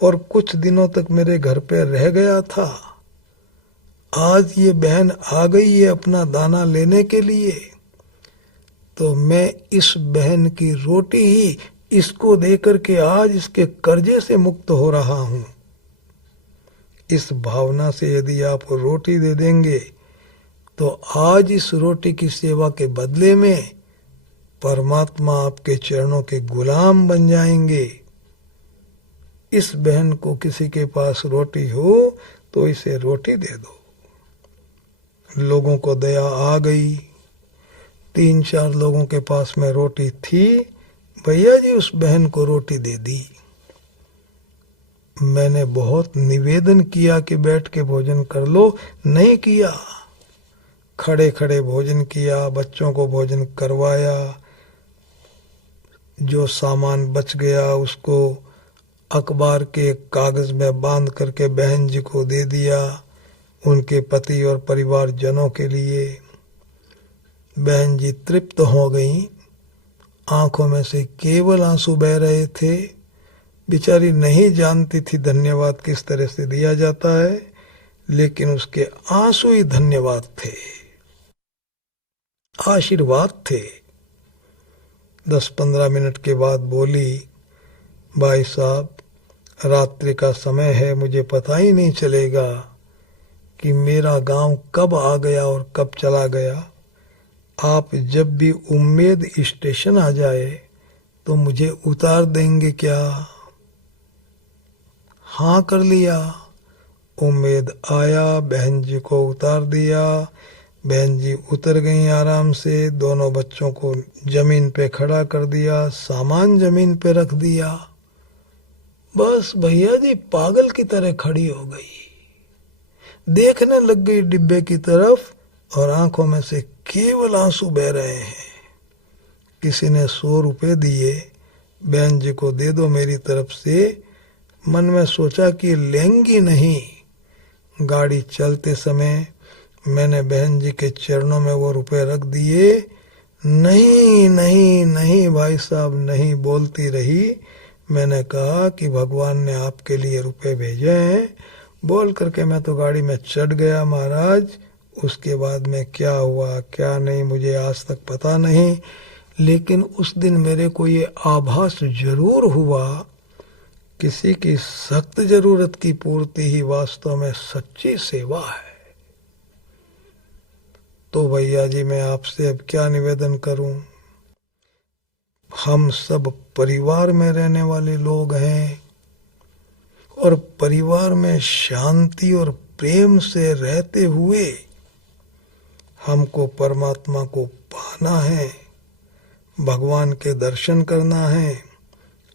और कुछ दिनों तक मेरे घर पे रह गया था। आज ये बहन आ गई है अपना दाना लेने के लिए, तो मैं इस बहन की रोटी ही इसको देकर के आज इसके कर्जे से मुक्त हो रहा हूं। इस भावना से यदि आप रोटी दे देंगे तो आज इस रोटी की सेवा के बदले में परमात्मा आपके चरणों के गुलाम बन जाएंगे। इस बहन को किसी के पास रोटी हो तो इसे रोटी दे दो। लोगों को दया आ गई, 3-4 लोगों के पास में रोटी थी, भैया जी उस बहन को रोटी दे दी। मैंने बहुत निवेदन किया कि बैठ के भोजन कर लो, नहीं किया। खड़े खड़े भोजन किया, बच्चों को भोजन करवाया, जो सामान बच गया उसको अखबार के कागज में बांध करके बहन जी को दे दिया, उनके पति और परिवार जनों के लिए। बहन जी तृप्त हो गईं, आंखों में से केवल आंसू बह रहे थे। बेचारी नहीं जानती थी धन्यवाद किस तरह से दिया जाता है, लेकिन उसके आंसू ही धन्यवाद थे, आशीर्वाद थे। 10-15 मिनट के बाद बोली, भाई साहब रात्रि का समय है, मुझे पता ही नहीं चलेगा कि मेरा गांव कब आ गया और कब चला गया। आप जब भी उम्मेद स्टेशन आ जाए तो मुझे उतार देंगे क्या? हाँ कर लिया। उम्मेद आया, बहन जी को उतार दिया। बहन जी उतर गई आराम से, दोनों बच्चों को जमीन पे खड़ा कर दिया, सामान जमीन पे रख दिया। बस भैया जी पागल की तरह खड़ी हो गई, देखने लग गई डिब्बे की तरफ और आंखों में से केवल आंसू बह रहे हैं। किसी ने 100 रुपए दिए, बहन जी को दे दो मेरी तरफ से। मन में सोचा कि लेंगी नहीं। गाड़ी चलते समय मैंने बहन जी के चरणों में वो रुपए रख दिए। नहीं नहीं नहीं भाई साहब, नहीं बोलती रही। मैंने कहा कि भगवान ने आपके लिए रुपए भेजे हैं, बोल करके मैं तो गाड़ी में चढ़ गया महाराज। उसके बाद में क्या हुआ क्या नहीं मुझे आज तक पता नहीं, लेकिन उस दिन मेरे को ये आभास जरूर हुआ, किसी की सख्त जरूरत की पूर्ति ही वास्तव में सच्ची सेवा है। तो भैया जी मैं आपसे अब क्या निवेदन करूं, हम सब परिवार में रहने वाले लोग हैं और परिवार में शांति और प्रेम से रहते हुए हमको परमात्मा को पाना है, भगवान के दर्शन करना है,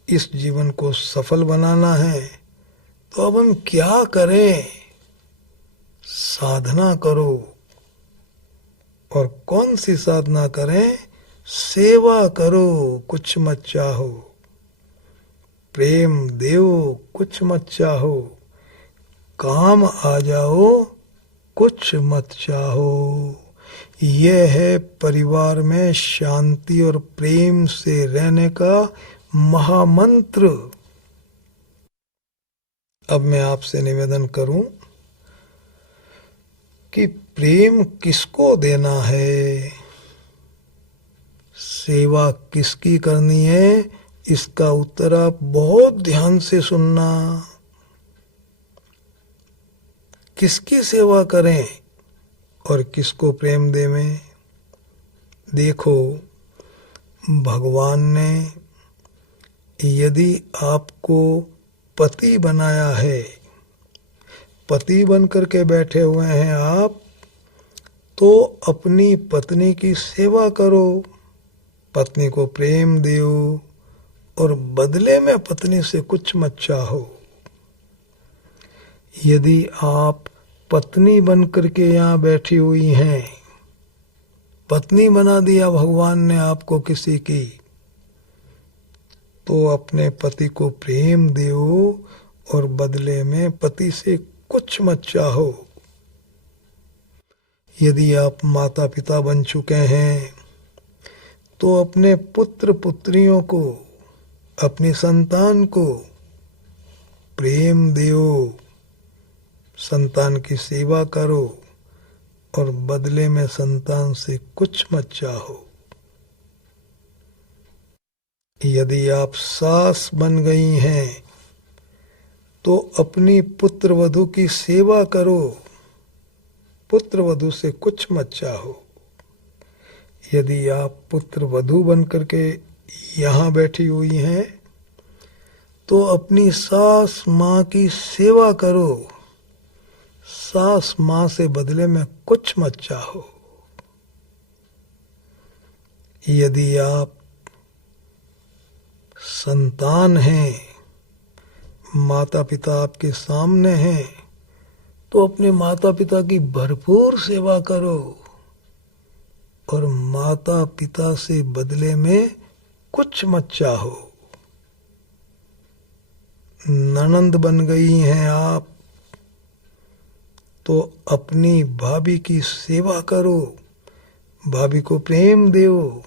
इस जीवन को सफल बनाना है। तो अब हम क्या करें? साधना करो। और कौन सी साधना करें? सेवा करो, कुछ मत चाहो। प्रेम देओ, कुछ मत चाहो। काम आ जाओ, कुछ मत चाहो। यह है परिवार में शांति और प्रेम से रहने का महामंत्र। अब मैं आपसे निवेदन करूं कि प्रेम किसको देना है, सेवा किसकी करनी है, इसका उत्तर आप बहुत ध्यान से सुनना। किसकी सेवा करें और किसको प्रेम देवें? देखो, भगवान ने यदि आपको पति बनाया है, पति बन करके बैठे हुए हैं आप, तो अपनी पत्नी की सेवा करो, पत्नी को प्रेम दो और बदले में पत्नी से कुछ मत चाहो। यदि आप पत्नी बन करके यहाँ बैठी हुई हैं, पत्नी बना दिया भगवान ने आपको किसी की, तो अपने पति को प्रेम दो और बदले में पति से कुछ मत चाहो। यदि आप माता पिता बन चुके हैं तो अपने पुत्र पुत्रियों को, अपनी संतान को प्रेम दो, संतान की सेवा करो और बदले में संतान से कुछ मत चाहो। यदि आप सास बन गई हैं तो अपनी पुत्र वधू की सेवा करो, पुत्र वधू से कुछ मत चाहो। यदि आप पुत्र वधू बन करके यहाँ बैठी हुई हैं तो अपनी सास माँ की सेवा करो, सास माँ से बदले में कुछ मत चाहो। यदि आप संतान हैं, माता पिता आपके सामने हैं, तो अपने माता पिता की भरपूर सेवा करो और माता पिता से बदले में कुछ मत चाहो। ननंद बन गई हैं आप तो अपनी भाभी की सेवा करो, भाभी को प्रेम दो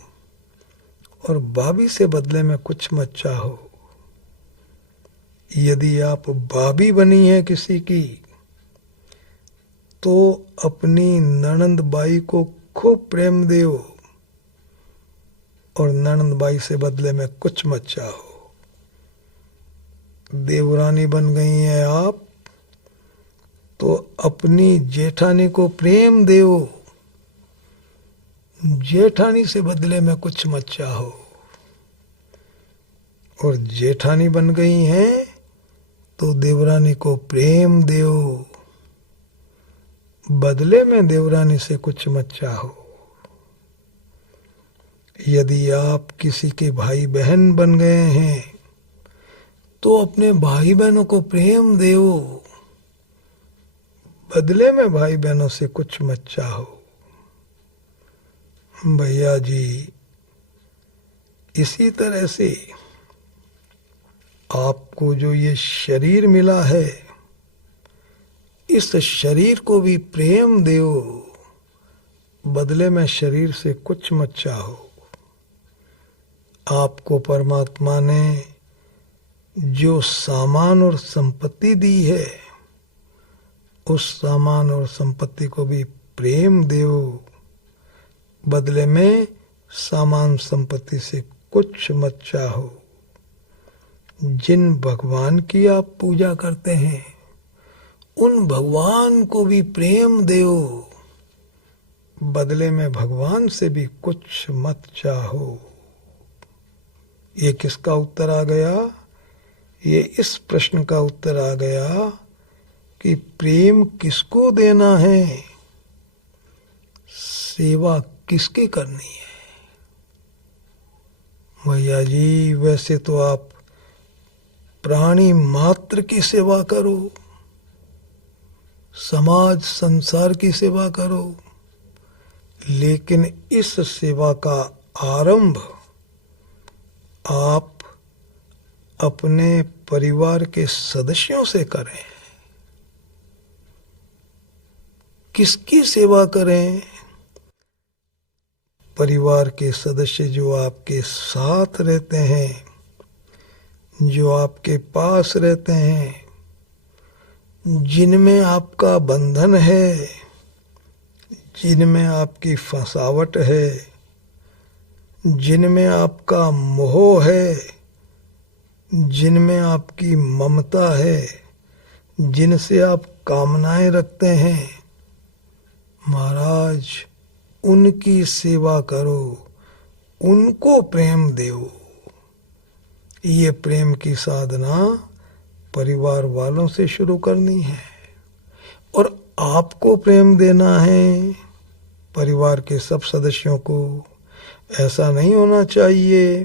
और भाभी से बदले में कुछ मत चाहो। यदि आप भाभी बनी है किसी की तो अपनी ननंद बाई को खूब प्रेम दो और ननंद बाई से बदले में कुछ मत चाहो। देवरानी बन गई हैं आप तो अपनी जेठानी को प्रेम दो, जेठानी से बदले में कुछ मत चाहो। और जेठानी बन गई हैं तो देवरानी को प्रेम दो, बदले में देवरानी से कुछ मत चाहो। यदि आप किसी के भाई बहन बन गए हैं तो अपने भाई बहनों को प्रेम दो, बदले में भाई बहनों से कुछ मत चाहो। भैया जी, इसी तरह से आपको जो ये शरीर मिला है, इस शरीर को भी प्रेम दो, बदले में शरीर से कुछ मत चाहो। आपको परमात्मा ने जो सामान और संपत्ति दी है, उस सामान और संपत्ति को भी प्रेम दो, बदले में सामान संपत्ति से कुछ मत चाहो। जिन भगवान की आप पूजा करते हैं उन भगवान को भी प्रेम दो, बदले में भगवान से भी कुछ मत चाहो। ये किसका उत्तर आ गया? ये इस प्रश्न का उत्तर आ गया कि प्रेम किसको देना है, सेवा किसकी करनी है। भैया जी, वैसे तो आप प्राणी मात्र की सेवा करो, समाज संसार की सेवा करो, लेकिन इस सेवा का आरंभ आप अपने परिवार के सदस्यों से करें। किसकी सेवा करें? परिवार के सदस्य जो आपके साथ रहते हैं, जो आपके पास रहते हैं, जिनमें आपका बंधन है, जिनमें आपकी फंसावट है, जिनमें आपका मोह है, जिनमें आपकी ममता है, जिनसे आप कामनाएं रखते हैं, महाराज उनकी सेवा करो, उनको प्रेम दो। ये प्रेम की साधना परिवार वालों से शुरू करनी है और आपको प्रेम देना है परिवार के सब सदस्यों को। ऐसा नहीं होना चाहिए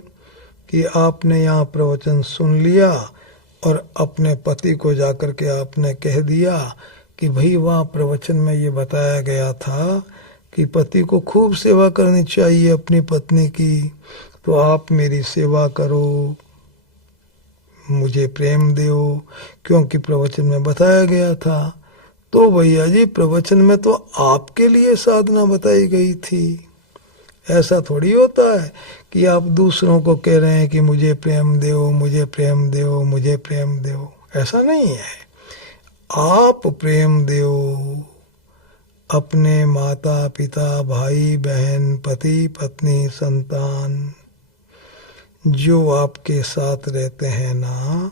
कि आपने यहाँ प्रवचन सुन लिया और अपने पति को जाकर के आपने कह दिया कि भाई वहाँ प्रवचन में ये बताया गया था कि पति को खूब सेवा करनी चाहिए अपनी पत्नी की, तो आप मेरी सेवा करो, मुझे प्रेम दो, क्योंकि प्रवचन में बताया गया था। तो भैया जी, प्रवचन में तो आपके लिए साधना बताई गई थी। ऐसा थोड़ी होता है कि आप दूसरों को कह रहे हैं कि मुझे प्रेम दो, मुझे प्रेम दो, मुझे प्रेम दो। ऐसा नहीं है। आप प्रेम दो अपने माता पिता, भाई बहन, पति पत्नी, संतान जो आपके साथ रहते हैं ना,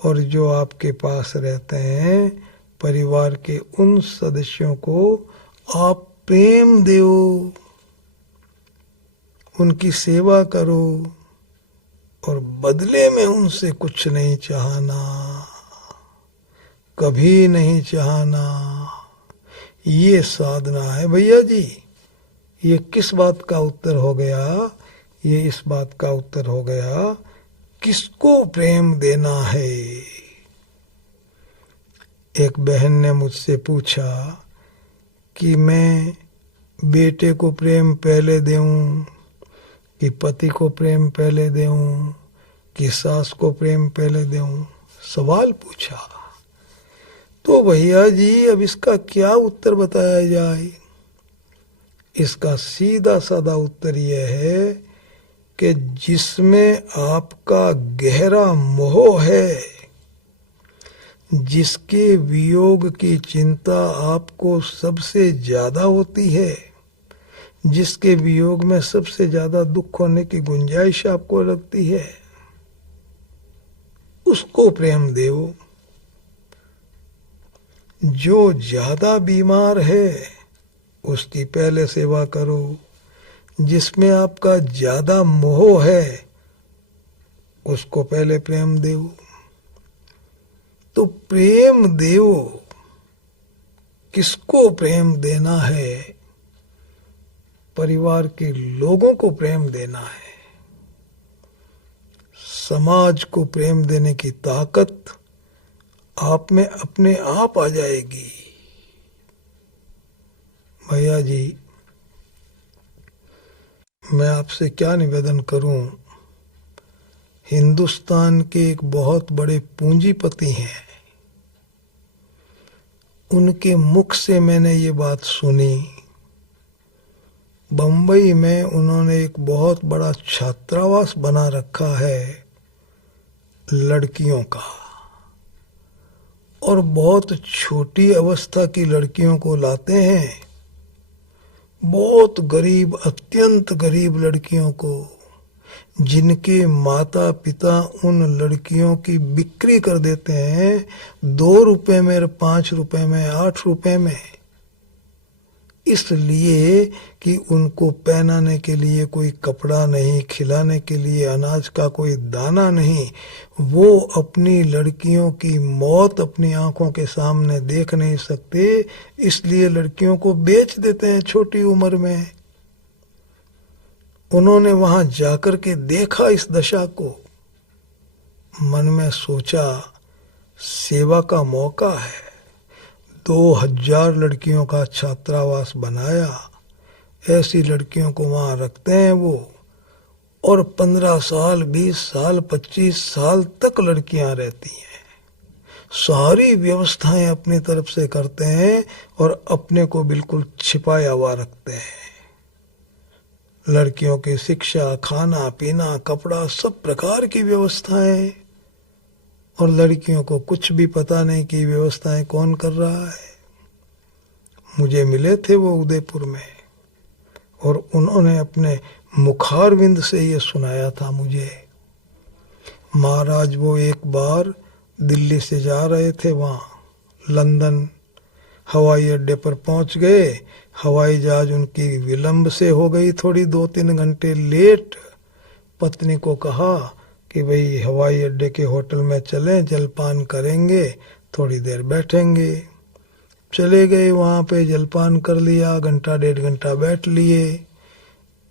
और जो आपके पास रहते हैं परिवार के उन सदस्यों को आप प्रेम दो, उनकी सेवा करो और बदले में उनसे कुछ नहीं चाहना, कभी नहीं चाहना। ये साधना है भैया जी। ये किस बात का उत्तर हो गया? ये इस बात का उत्तर हो गया किसको प्रेम देना है। एक बहन ने मुझसे पूछा कि मैं बेटे को प्रेम पहले दूं कि पति को प्रेम पहले दूं कि सास को प्रेम पहले दूं, सवाल पूछा। तो भैया जी अब इसका क्या उत्तर बताया जाए? इसका सीधा साधा उत्तर यह है कि जिसमें आपका गहरा मोह है, जिसके वियोग की चिंता आपको सबसे ज्यादा होती है, जिसके वियोग में सबसे ज्यादा दुख होने की गुंजाइश आपको लगती है, उसको प्रेम दो। जो ज्यादा बीमार है उसकी पहले सेवा करो। जिसमें आपका ज्यादा मोह है उसको पहले प्रेम दो। तो प्रेम देव, किसको प्रेम देना है? परिवार के लोगों को प्रेम देना है। समाज को प्रेम देने की ताकत आप में अपने आप आ जाएगी। भैया जी मैं आपसे क्या निवेदन करूं, हिंदुस्तान के एक बहुत बड़े पूंजीपति हैं, उनके मुख से मैंने ये बात सुनी। बंबई में उन्होंने एक बहुत बड़ा छात्रावास बना रखा है लड़कियों का, और बहुत छोटी अवस्था की लड़कियों को लाते हैं, बहुत गरीब, अत्यंत गरीब लड़कियों को, जिनके माता पिता उन लड़कियों की बिक्री कर देते हैं 2 रुपए में, 5 रुपए में, 8 रुपए में, इसलिए कि उनको पहनाने के लिए कोई कपड़ा नहीं, खिलाने के लिए अनाज का कोई दाना नहीं। वो अपनी लड़कियों की मौत अपनी आंखों के सामने देख नहीं सकते, इसलिए लड़कियों को बेच देते हैं छोटी उम्र में। उन्होंने वहां जाकर के देखा इस दशा को, मन में सोचा सेवा का मौका है। 2000 लड़कियों का छात्रावास बनाया, ऐसी लड़कियों को वहां रखते हैं वो, और 15 साल, 20 साल, 25 साल तक लड़कियां रहती हैं। सारी व्यवस्थाएं अपनी तरफ से करते हैं और अपने को बिल्कुल छिपाया हुआ रखते हैं। लड़कियों की शिक्षा, खाना पीना, कपड़ा, सब प्रकार की व्यवस्थाएं, और लड़कियों को कुछ भी पता नहीं कि व्यवस्थाएं कौन कर रहा है। मुझे मिले थे वो उदयपुर में, और उन्होंने अपने मुखारविंद से ये सुनाया था मुझे। महाराज वो एक बार दिल्ली से जा रहे थे, वहाँ लंदन हवाई अड्डे पर पहुंच गए। हवाई जहाज उनकी विलंब से हो गई, थोड़ी 2-3 घंटे लेट। पत्नी को कहा कि भाई हवाई अड्डे के होटल में चलें, जलपान करेंगे, थोड़ी देर बैठेंगे। चले गए, वहाँ पे जलपान कर लिया, घंटा 1.5 घंटा बैठ लिए।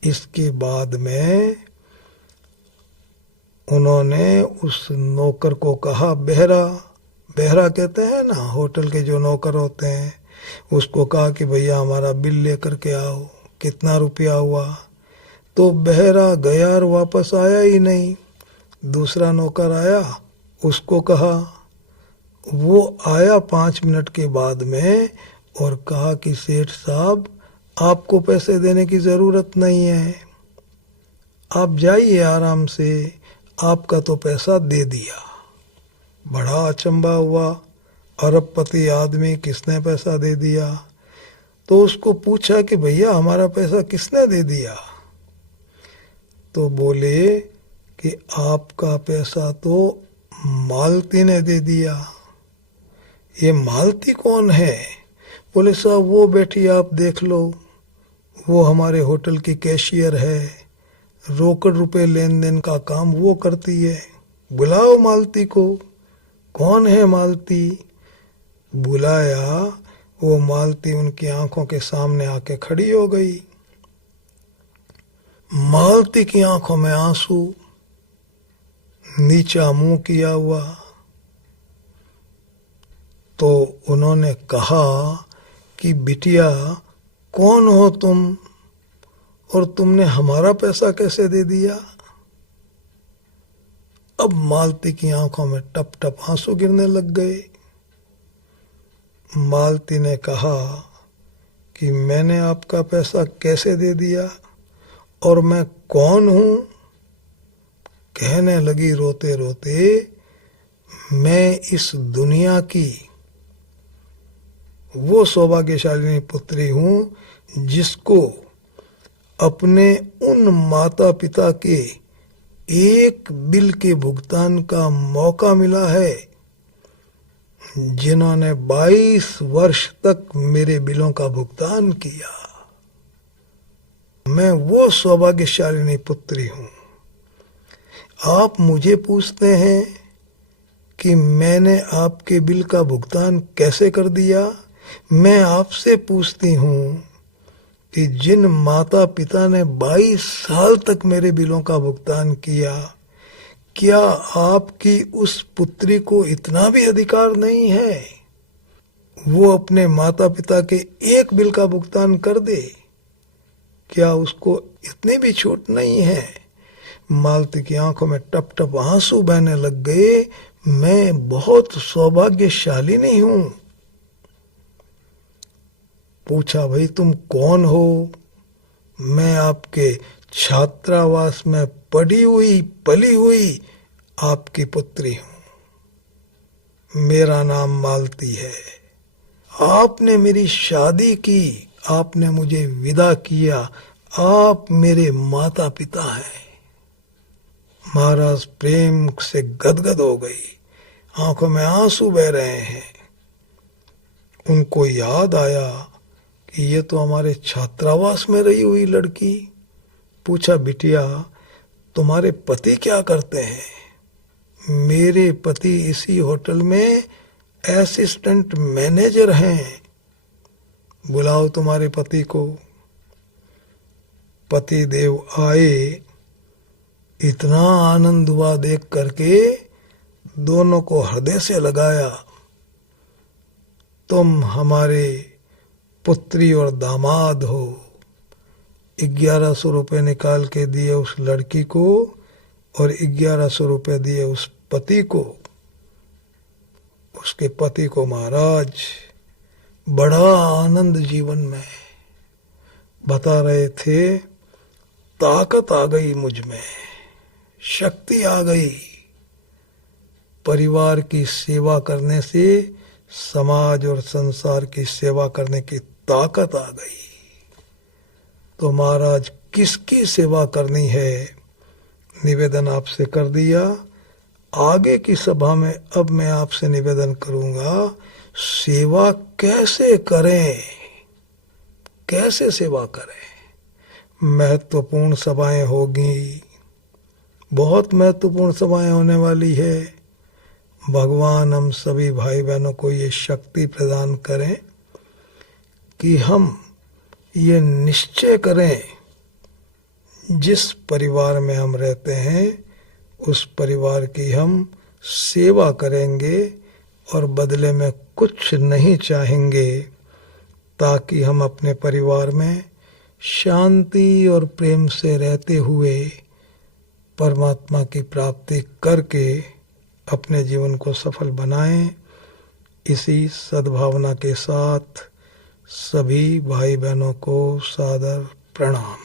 इसके बाद में उन्होंने उस नौकर को कहा, बहरा, बहरा कहते हैं ना होटल के जो नौकर होते हैं, उसको कहा कि भैया हमारा बिल लेकर के आओ, कितना रुपया हुआ। तो बहरा गया और वापस आया ही नहीं। दूसरा नौकर आया, उसको कहा, वो आया 5 मिनट के बाद में और कहा कि सेठ साहब आपको पैसे देने की जरूरत नहीं है, आप जाइए आराम से, आपका तो पैसा दे दिया। बड़ा अचंभा हुआ, अरबपति आदमी, किसने पैसा दे दिया? तो उसको पूछा कि भैया हमारा पैसा किसने दे दिया? तो बोले कि आपका पैसा तो मालती ने दे दिया। ये मालती कौन है? बोले साहब वो बैठी आप देख लो, वो हमारे होटल की कैशियर है, रोकड़ रुपए लेन देन का काम वो करती है, बुलाओ मालती को। कौन है मालती? बुलाया, वो मालती उनकी आंखों के सामने आके खड़ी हो गई। मालती की आंखों में आंसू, नीचा मुंह किया हुआ। तो उन्होंने कहा कि बिटिया कौन हो तुम, और तुमने हमारा पैसा कैसे दे दिया? अब मालती की आंखों में टप टप आंसू गिरने लग गए। मालती ने कहा कि मैंने आपका पैसा कैसे दे दिया और मैं कौन हूं? कहने लगी रोते रोते, मैं इस दुनिया की वो सौभाग्यशालिनी पुत्री हूं जिसको अपने उन माता पिता के एक बिल के भुगतान का मौका मिला है जिन्होंने 22 वर्ष तक मेरे बिलों का भुगतान किया। मैं वो सौभाग्यशालिनी पुत्री हूं। आप मुझे पूछते हैं कि मैंने आपके बिल का भुगतान कैसे कर दिया। मैं आपसे पूछती हूं कि जिन माता पिता ने 22 साल तक मेरे बिलों का भुगतान किया, क्या आपकी उस पुत्री को इतना भी अधिकार नहीं है वो अपने माता पिता के एक बिल का भुगतान कर दे? क्या उसको इतनी भी छूट नहीं है? मालती की आंखों में टप टप आंसू बहने लग गए। मैं बहुत सौभाग्यशालिनी हूं। पूछा, भाई तुम कौन हो? मैं आपके छात्रावास में पढ़ी हुई पली हुई आपकी पुत्री हूं। मेरा नाम मालती है। आपने मेरी शादी की, आपने मुझे विदा किया, आप मेरे माता पिता हैं। महाराज प्रेम से गदगद हो गई, आंखों में आंसू बह रहे हैं। उनको याद आया कि ये तो हमारे छात्रावास में रही हुई लड़की। पूछा, बिटिया तुम्हारे पति क्या करते हैं? मेरे पति इसी होटल में असिस्टेंट मैनेजर हैं। बुलाओ तुम्हारे पति को। पति देव आए। इतना आनंद हुआ देख करके, दोनों को हृदय से लगाया। तुम हमारे पुत्री और दामाद हो। 1100 रुपये निकाल के दिए उस लड़की को और 1100 रुपये दिए उस पति को। उसके पति को महाराज बड़ा आनंद जीवन में। बता रहे थे, ताकत आ गई मुझ में, शक्ति आ गई। परिवार की सेवा करने से समाज और संसार की सेवा करने की ताकत आ गई। तो महाराज किसकी सेवा करनी है, निवेदन आपसे कर दिया। आगे की सभा में अब मैं आपसे निवेदन करूंगा, सेवा कैसे करें, कैसे सेवा करें। महत्वपूर्ण सभाएं होगी, बहुत महत्वपूर्ण सभाएं होने वाली है। भगवान हम सभी भाई बहनों को ये शक्ति प्रदान करें कि हम ये निश्चय करें, जिस परिवार में हम रहते हैं उस परिवार की हम सेवा करेंगे और बदले में कुछ नहीं चाहेंगे, ताकि हम अपने परिवार में शांति और प्रेम से रहते हुए परमात्मा की प्राप्ति करके अपने जीवन को सफल बनाएं। इसी सद्भावना के साथ सभी भाई बहनों को सादर प्रणाम।